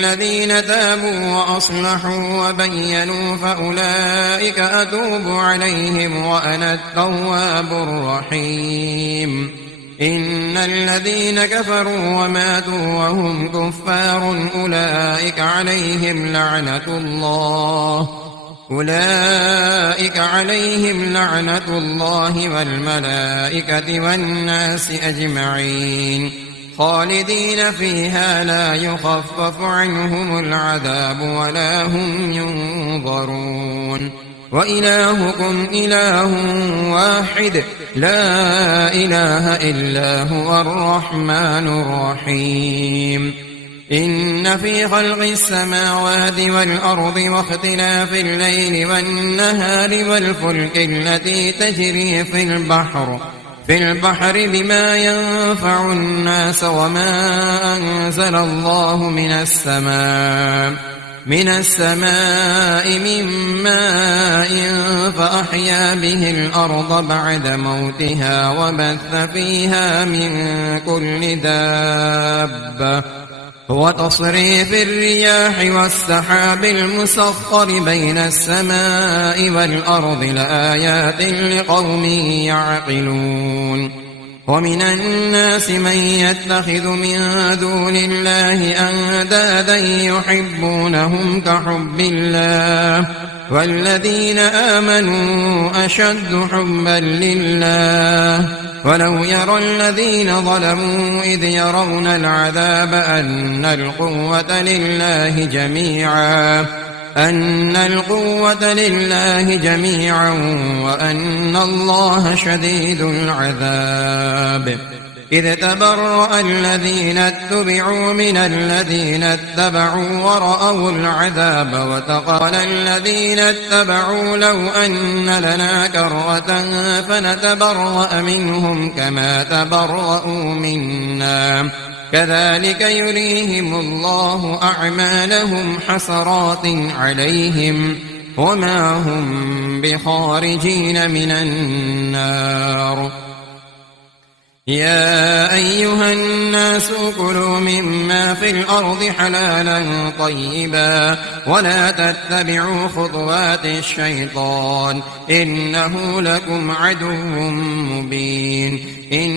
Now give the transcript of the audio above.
الذين تابوا وأصلحوا وبينوا فأولئك أتوب عليهم وأنا التواب الرحيم. إن الذين كفروا وماتوا وهم كفار أولئك عليهم لعنة الله والملائكة والناس أجمعين خالدين فيها لا يخفف عنهم العذاب ولا هم ينظرون. وإلهكم إله واحد لا إله إلا هو الرحمن الرحيم. إن في خلق السماوات والأرض واختلاف الليل والنهار والفلك التي تجري في البحر بما ينفع الناس وما أنزل الله من السماء من ماء فأحيا به الأرض بعد موتها وبث فيها من كل دابة وتصريف الرياح والسحاب المسخر بين السماء والأرض لآيات لقوم يعقلون. ومن الناس من يتخذ من دون الله أندادا يحبونهم كحب الله والذين آمنوا أشد حبا لله. ولو يرى الذين ظلموا إذ يرون العذاب أن القوة لله جميعا وأن الله شديد العذاب. إذ تبرأ الذين اتبعوا من الذين اتبعوا ورأوا العذاب وتقال الذين اتبعوا لو أن لنا كرة فنتبرأ منهم كما تبرأوا منا كذلك يريهم الله أعمالهم حسرات عليهم وما هم بخارجين من النار. يا أيها الناس كلوا مما في الأرض حلالا طيبا ولا تتبعوا خطوات الشيطان إنه لكم عدو مبين.